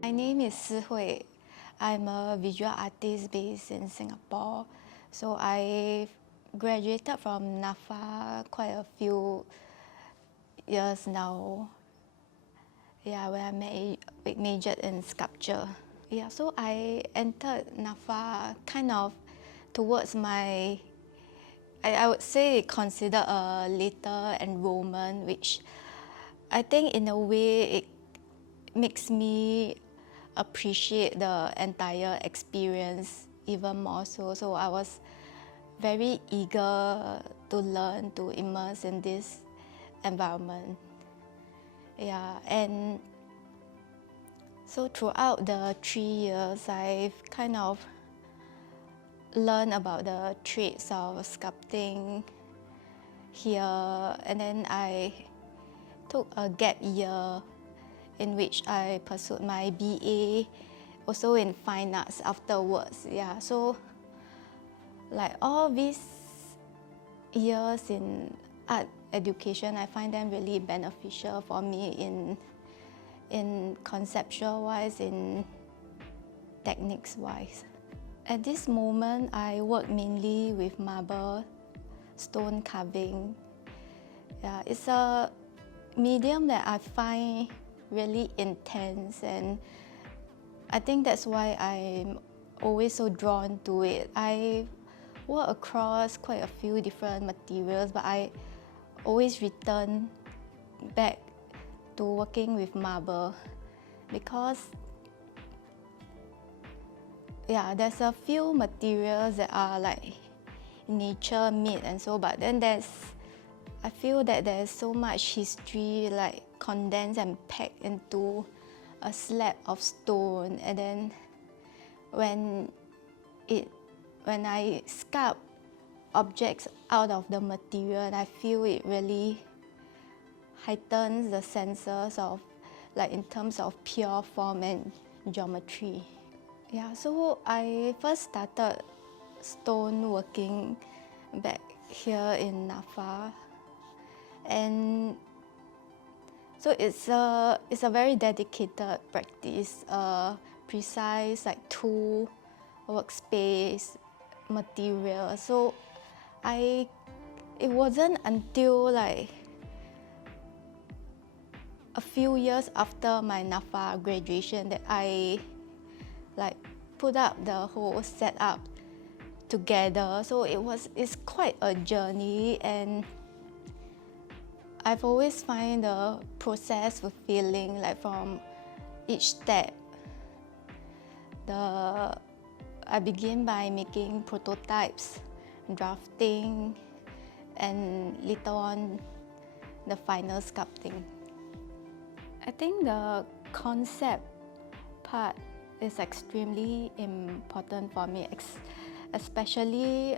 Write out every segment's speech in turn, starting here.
My name is Si Hui. I'm a visual artist based in Singapore. So I graduated from NAFA quite a few years now. Yeah, where I majored in sculpture. Yeah, so I entered NAFA kind of towards my, I would say consider a later enrollment, which I think in a way it makes me appreciate the entire experience even more so. So I was very eager to learn, to immerse in this environment. Yeah, and so throughout the 3 years, I've kind of learned about the traits of sculpting here, and then I took a gap year in which I pursued my BA, also in fine arts afterwards. Yeah, so like all these years in art education, I find them really beneficial for me in conceptual wise, in techniques wise. At this moment, I work mainly with marble, stone carving. Yeah, it's a medium that I find really intense, and I think that's why I'm always so drawn to it. I work across quite a few different materials, but I always return back to working with marble because yeah, there's a few materials that are like nature made and so, but then I feel that there's so much history like condensed and packed into a slab of stone, and then when I sculpt objects out of the material, I feel it really heightens the senses of, like, in terms of pure form and geometry. Yeah, so I first started stone working back here in NAFA, and so it's a very dedicated practice, precise like tool, workspace, material. So it wasn't until like a few years after my NAFA graduation that I like put up the whole setup together. So it's quite a journey, and I've always find the process fulfilling, like from each step. I begin by making prototypes, drafting, and later on the final sculpting. I think the concept part is extremely important for me, especially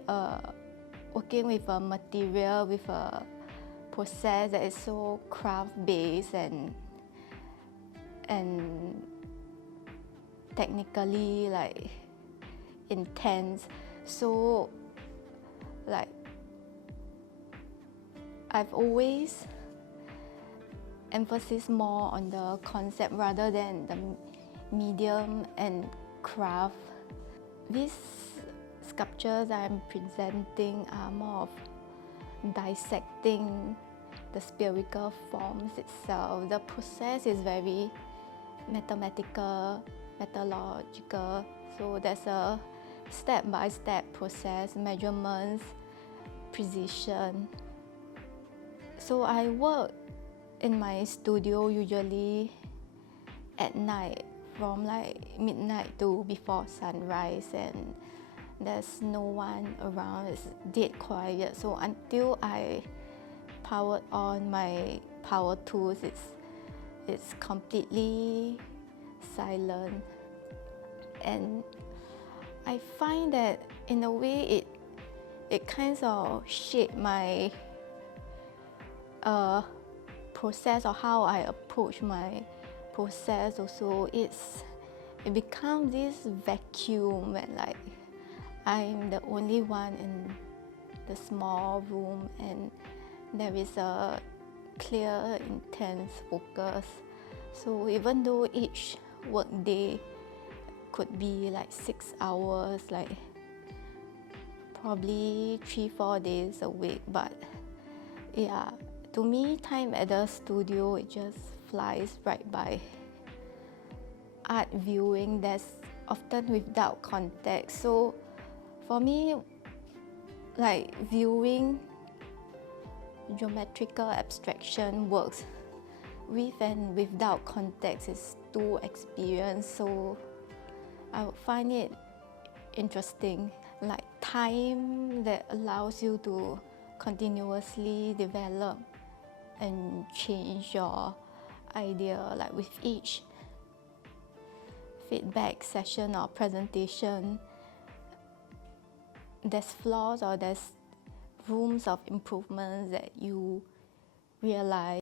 working with a material, with a process that is so craft-based and technically like intense. So like I've always emphasized more on the concept rather than the medium and craft. These sculptures I'm presenting are more of dissecting the spherical forms itself. The process is very mathematical, methodological. So there's a step-by-step process, measurements, precision. So I work in my studio usually at night, from like midnight to before sunrise, and there's no one around, it's dead quiet. So until I powered on my power tools, it's completely silent. And I find that in a way it kind of shaped my process, or how I approach my process. Also, it becomes this vacuum when like I'm the only one in the small room, and there is a clear, intense focus. So even though each work day could be like 6 hours, like probably 3-4 days a week. But yeah, to me, time at the studio, it just flies right by. Art viewing, that's often without context. So for me, like viewing geometrical abstraction works with and without context is two experience. So I would find it interesting, like time that allows you to continuously develop and change your idea, like with each feedback session or presentation, there's flaws or there's rooms of improvements that you realize.